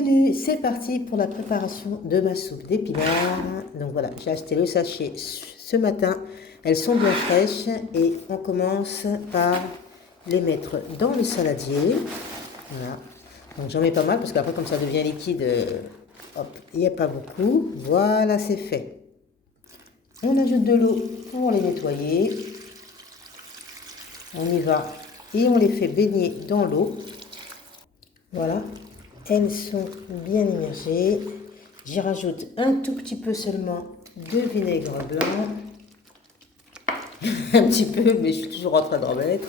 Bienvenue, c'est parti pour la préparation de ma soupe d'épinards. Donc voilà, j'ai acheté le sachet ce matin. Elles sont bien fraîches et on commence par les mettre dans le saladier. Voilà. Donc j'en mets pas mal parce qu'après comme ça devient liquide, hop, il n'y a pas beaucoup. Voilà, c'est fait. On ajoute de l'eau pour les nettoyer. On y va et on les fait baigner dans l'eau. Voilà, elles sont bien immergées. J'y rajoute un tout petit peu seulement de vinaigre blanc. Un petit peu, mais je suis toujours en train d'en mettre.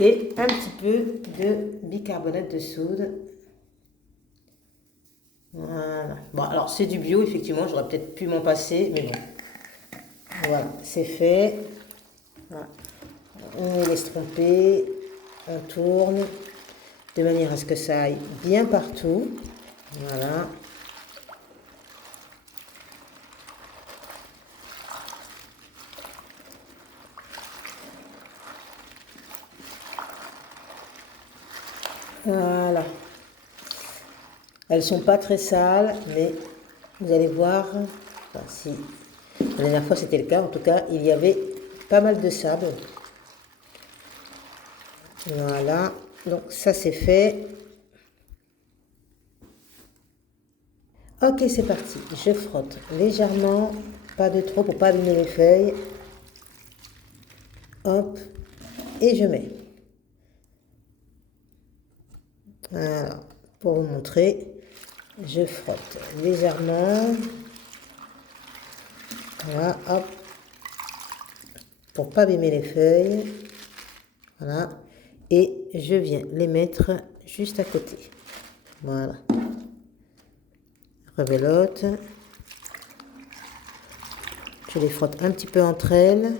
Et un petit peu de bicarbonate de soude. Voilà. Bon, alors c'est du bio, effectivement, j'aurais peut-être pu m'en passer, mais bon. Voilà, c'est fait. Voilà. On les laisse tromper, on tourne, de manière à ce que ça aille bien partout. Voilà. Voilà. Elles sont pas très sales, mais vous allez voir, enfin, si la dernière fois c'était le cas, en tout cas, il y avait pas mal de sable. Voilà. Donc ça c'est fait. Ok, c'est parti. Je frotte légèrement, pas de trop pour pas abîmer les feuilles. Hop, et je mets. Voilà, pour vous montrer, je frotte légèrement. Voilà, hop, pour pas abîmer les feuilles. Voilà, et je viens les mettre juste à côté. Voilà. Rebelote. Je les frotte un petit peu entre elles.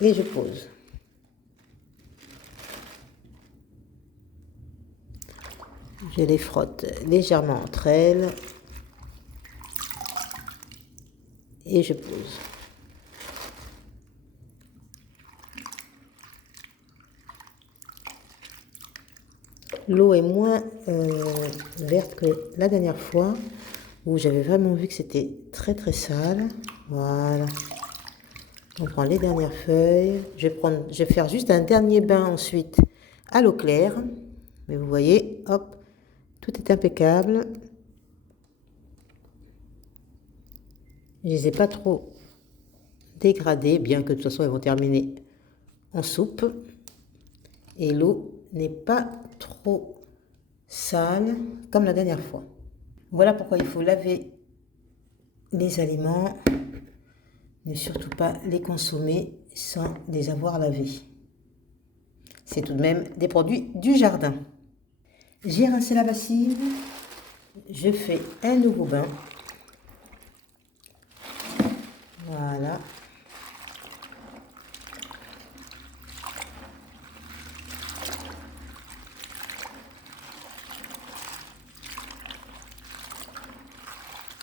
Et je pose. Je les frotte légèrement entre elles. Et je pose. L'eau est moins verte que la dernière fois, où j'avais vraiment vu que c'était très très sale. Voilà. On prend les dernières feuilles. Je vais faire juste un dernier bain ensuite à l'eau claire. Mais vous voyez, hop, tout est impeccable. Je ne les ai pas trop dégradées, bien que de toute façon elles vont terminer en soupe. Et l'eau n'est pas trop sale comme la dernière fois. Voilà pourquoi il faut laver les aliments. Ne surtout pas les consommer sans les avoir lavés. C'est tout de même des produits du jardin. J'ai rincé la bassive. Je fais un nouveau bain. Voilà.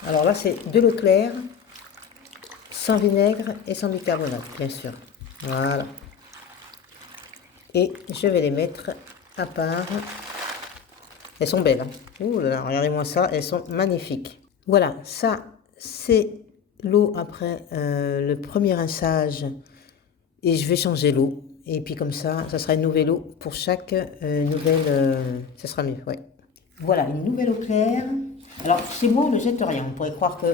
Alors là, c'est de l'eau claire, sans vinaigre et sans bicarbonate, bien sûr. Voilà. Et je vais les mettre à part. Elles sont belles. Hein. Ouh là là, regardez-moi ça, elles sont magnifiques. Voilà, ça, c'est l'eau après le premier rinçage. Et je vais changer l'eau. Et puis comme ça sera une nouvelle eau pour chaque nouvelle... ça sera mieux, ouais. Voilà, une nouvelle eau claire. Alors, chez moi, on ne jette rien. On pourrait croire que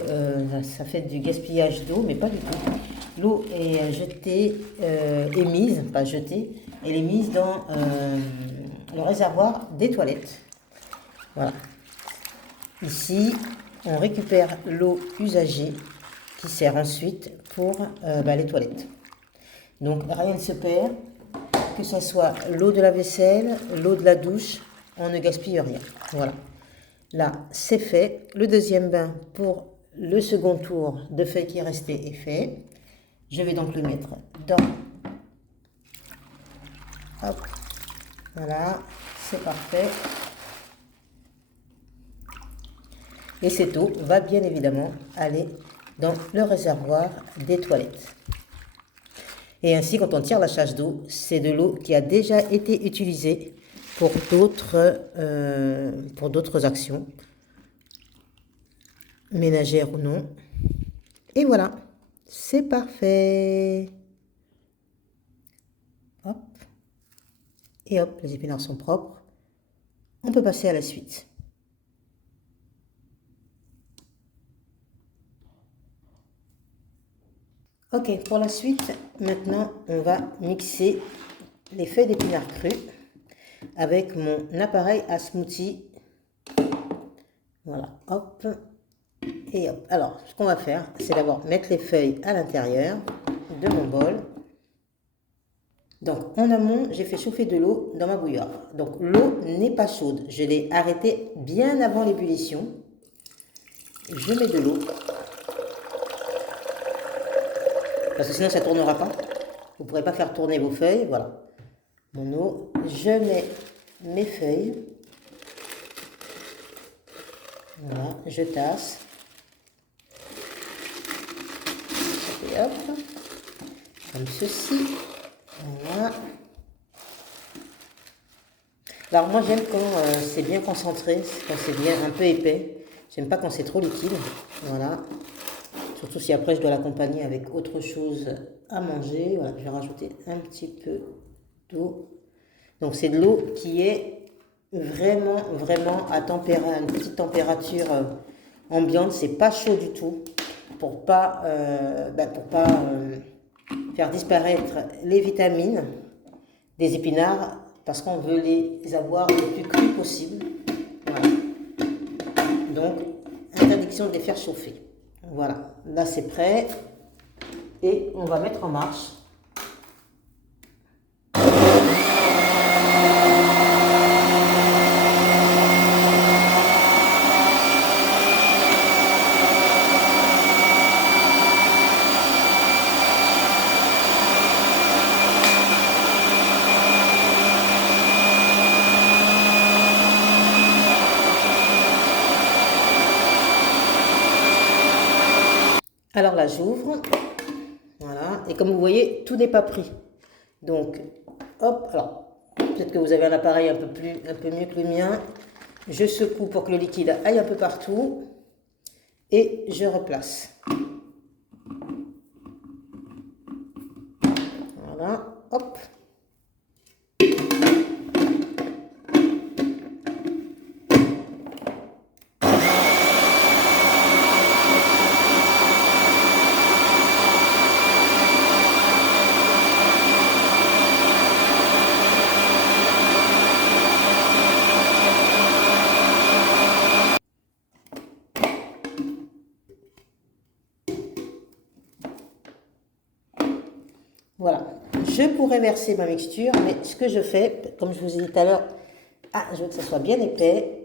ça fait du gaspillage d'eau, mais pas du tout. L'eau est jetée, est mise, pas jetée, elle est mise dans le réservoir des toilettes. Voilà. Ici, on récupère l'eau usagée qui sert ensuite pour les toilettes. Donc, rien ne se perd, que ce soit l'eau de la vaisselle, l'eau de la douche, on ne gaspille rien. Voilà. Là, c'est fait. Le deuxième bain pour le second tour de feuilles qui est resté est fait. Je vais donc le mettre dans... Hop. Voilà, c'est parfait. Et cette eau va bien évidemment aller dans le réservoir des toilettes. Et ainsi, quand on tire la charge d'eau, c'est de l'eau qui a déjà été utilisée pour d'autres actions, ménagères ou non. Et voilà, c'est parfait. Hop. Et hop, les épinards sont propres. On peut passer à la suite. Ok, pour la suite, maintenant, on va mixer les feuilles d'épinards crus avec mon appareil à smoothie. Voilà, hop, et hop. Alors, ce qu'on va faire, c'est d'abord mettre les feuilles à l'intérieur de mon bol. Donc, en amont, j'ai fait chauffer de l'eau dans ma bouilloire. Donc, l'eau n'est pas chaude. Je l'ai arrêtée bien avant l'ébullition. Je mets de l'eau. Parce que sinon, ça ne tournera pas. Vous ne pourrez pas faire tourner vos feuilles. Voilà. Mon eau. Je mets mes feuilles. Voilà. Je tasse. Et hop. Comme ceci. Voilà. Alors moi j'aime quand c'est bien concentré, quand c'est bien un peu épais. J'aime pas quand c'est trop liquide. Voilà. Surtout si après je dois l'accompagner avec autre chose à manger. Voilà, je vais rajouter un petit peu d'eau. Donc c'est de l'eau qui est vraiment à une petite température ambiante. C'est pas chaud du tout pour pas faire disparaître les vitamines des épinards parce qu'on veut les avoir le plus crus possible. Voilà. Donc, interdiction de les faire chauffer. Voilà, là c'est prêt. Et on va mettre en marche. Alors là, j'ouvre. Voilà. Et comme vous voyez, tout n'est pas pris. Donc, hop. Alors, peut-être que vous avez un appareil un peu mieux que le mien. Je secoue pour que le liquide aille un peu partout. Et je replace. Voilà. Hop. Voilà, je pourrais verser ma mixture, mais ce que je fais, comme je vous ai dit tout à l'heure, je veux que ça soit bien épais.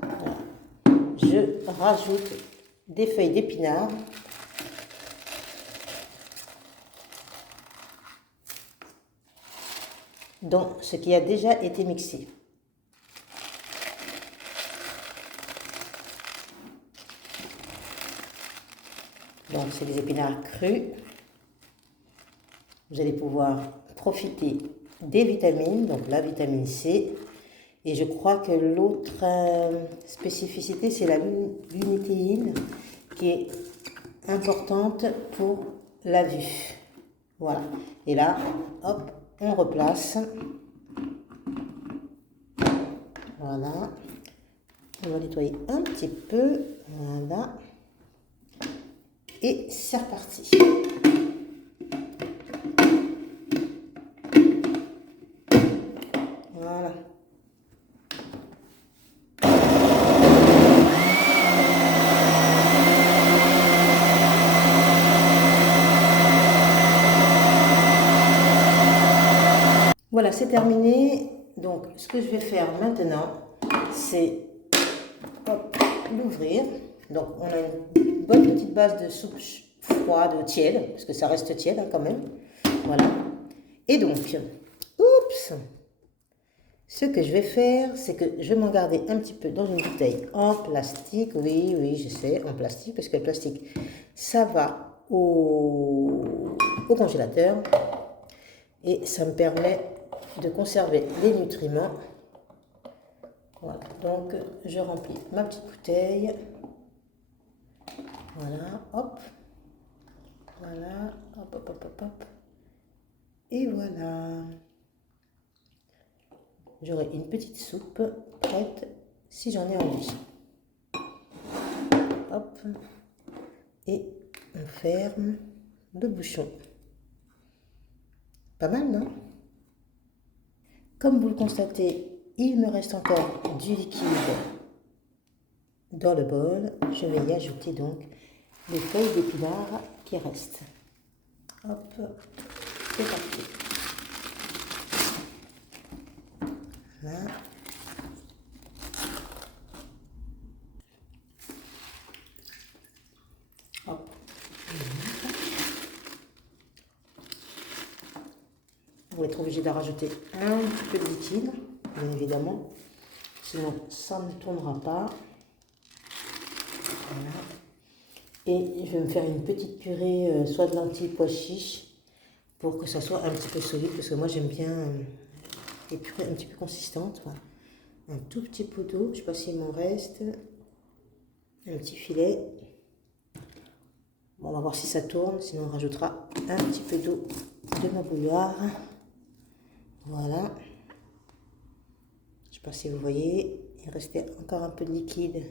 Voilà. Je rajoute des feuilles d'épinards. Dans ce qui a déjà été mixé. Donc c'est des épinards crus. Vous allez pouvoir profiter des vitamines, donc la vitamine C. Et je crois que l'autre spécificité, c'est la lutéine, qui est importante pour la vue. Voilà. Et là, hop, on replace. Voilà. On va nettoyer un petit peu. Voilà. Et c'est reparti. Voilà. Voilà, c'est terminé. Donc, ce que je vais faire maintenant, c'est l'ouvrir. Donc, on a une bonne petite base de soupe froide, tiède, parce que ça reste tiède quand même. Voilà. Et donc, oups, ce que je vais faire, c'est que je vais m'en garder un petit peu dans une bouteille en plastique. Oui, je sais, en plastique, parce que le plastique, ça va au congélateur. Et ça me permet de conserver les nutriments. Voilà, donc je remplis ma petite bouteille. Voilà, hop. Voilà, hop, hop, hop, hop, hop. Et voilà. J'aurai une petite soupe prête si j'en ai envie. Hop. Et on ferme le bouchon. Pas mal, non? Comme vous le constatez, il me reste encore du liquide dans le bol. Je vais y ajouter donc les feuilles d'épinards qui restent. Hop, c'est parti. Voilà. Hop. Vous êtes obligé de rajouter un petit peu de liquide, bien évidemment, sinon ça ne tournera pas. Voilà. Et je vais me faire une petite purée, soit de lentilles pois chiches, pour que ça soit un petit peu solide, parce que moi j'aime bien les purées un petit peu consistantes. Voilà. Un tout petit pot d'eau, je ne sais pas s'il m'en reste, un petit filet. Bon, on va voir si ça tourne, sinon on rajoutera un petit peu d'eau de ma bouilloire. Voilà. Je ne sais pas si vous voyez, il restait encore un peu de liquide.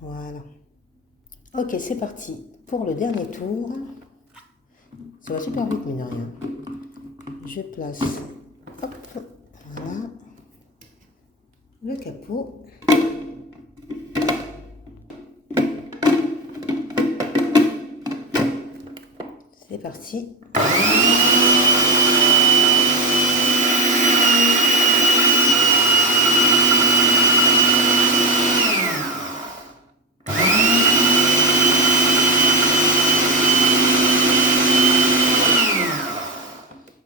Voilà. Ok, c'est parti pour le dernier tour. Ça va super vite, mine de rien. Je place, hop, voilà, le capot. C'est parti.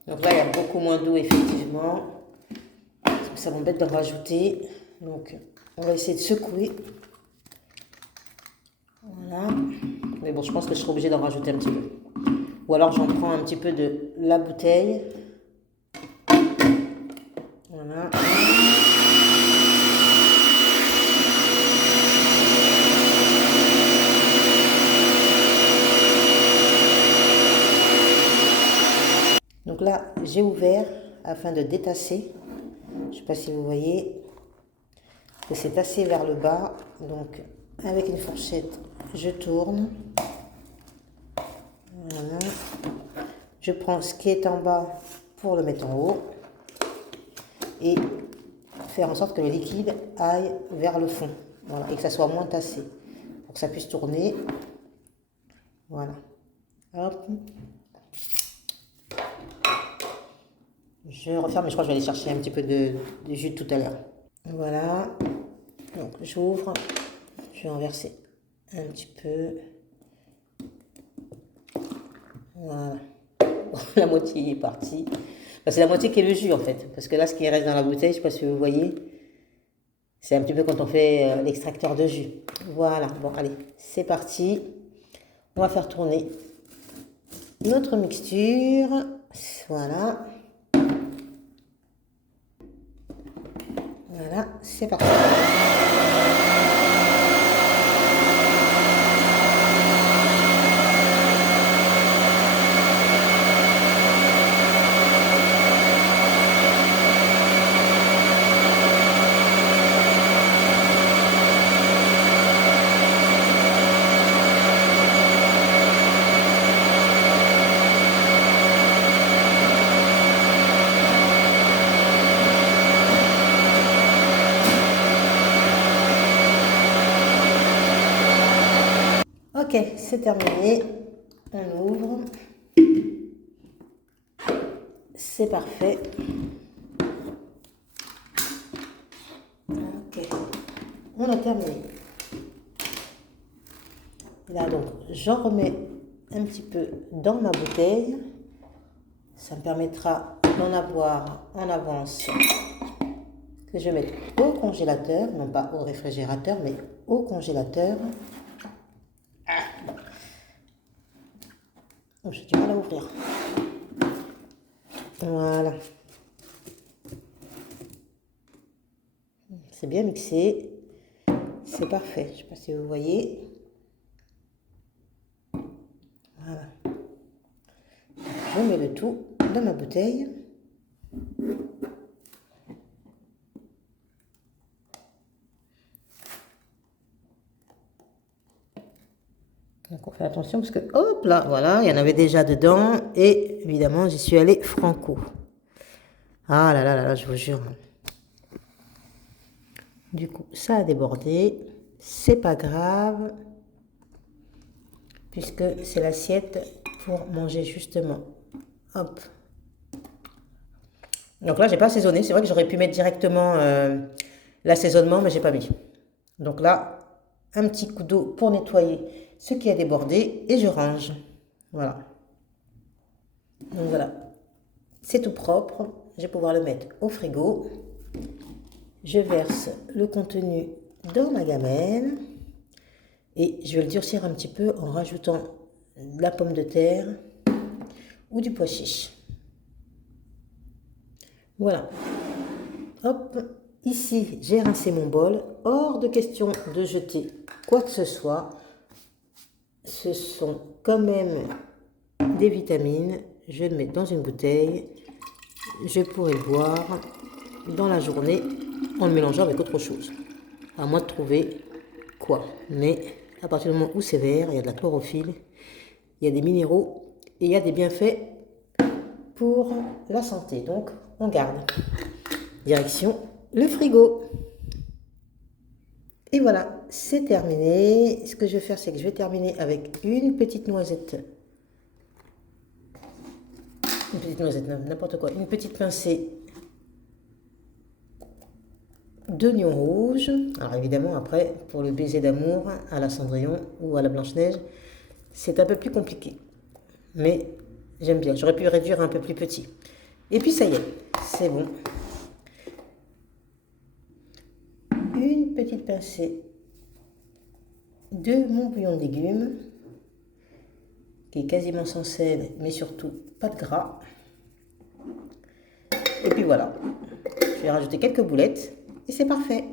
Donc là, il y a beaucoup moins d'eau, effectivement. Ça m'embête d'en rajouter. Donc, on va essayer de secouer. Voilà. Mais bon, je pense que je serai obligée d'en rajouter un petit peu. Ou alors, j'en prends un petit peu de la bouteille. Voilà. Donc là, j'ai ouvert afin de détasser. Je ne sais pas si vous voyez que c'est tassé vers le bas. Donc, avec une fourchette, je tourne. Voilà. Je prends ce qui est en bas pour le mettre en haut. Et faire en sorte que le liquide aille vers le fond. Voilà, et que ça soit moins tassé. Pour que ça puisse tourner. Voilà. Hop. Je referme, mais je crois que je vais aller chercher un petit peu de jus de tout à l'heure. Voilà. Donc j'ouvre. Je vais en verser un petit peu. Voilà. La moitié est partie. Enfin, c'est la moitié qui est le jus en fait. Parce que là, ce qui reste dans la bouteille, je ne sais pas si vous voyez, c'est un petit peu quand on fait l'extracteur de jus. Voilà. Bon, allez, c'est parti. On va faire tourner notre mixture. Voilà. Voilà, c'est parti. Ok, c'est terminé. On ouvre. C'est parfait. Ok, on a terminé. Là donc, j'en remets un petit peu dans ma bouteille. Ça me permettra d'en avoir en avance que je vais mettre au congélateur, non pas au réfrigérateur, mais au congélateur. Oh, j'ai du mal à ouvrir. Voilà. C'est bien mixé. C'est parfait. Je ne sais pas si vous voyez. Voilà. Je mets le tout dans ma bouteille. Donc on fait attention parce que, hop là, voilà, il y en avait déjà dedans. Et évidemment, j'y suis allée franco. Ah là là là là, je vous jure. Du coup, ça a débordé. C'est pas grave. Puisque c'est l'assiette pour manger justement. Hop. Donc là, j'ai pas assaisonné. C'est vrai que j'aurais pu mettre directement l'assaisonnement, mais j'ai pas mis. Donc là, un petit coup d'eau pour nettoyer ce qui a débordé et je range. Voilà. Donc voilà, c'est tout propre. Je vais pouvoir le mettre au frigo. Je verse le contenu dans ma gamelle et je vais le durcir un petit peu en rajoutant de la pomme de terre ou du pois chiche. Voilà. Hop, ici j'ai rincé mon bol. Hors de question de jeter quoi que ce soit. Ce sont quand même des vitamines. Je vais le mettre dans une bouteille. Je pourrais le boire dans la journée en le mélangeant avec autre chose. À moi de trouver quoi. Mais à partir du moment où c'est vert, il y a de la chlorophylle, il y a des minéraux et il y a des bienfaits pour la santé. Donc on garde. Direction le frigo. Et voilà, c'est terminé. Ce que je vais faire, c'est que je vais terminer avec une petite noisette. Une petite noisette, n'importe quoi. Une petite pincée d'oignon rouge. Alors évidemment, après, pour le baiser d'amour à la Cendrillon ou à la Blanche-Neige, c'est un peu plus compliqué. Mais j'aime bien. J'aurais pu réduire un peu plus petit. Et puis ça y est, c'est bon. Une petite pincée de mon bouillon de légumes, qui est quasiment sans sel, mais surtout pas de gras. Et puis voilà, je vais rajouter quelques boulettes et c'est parfait.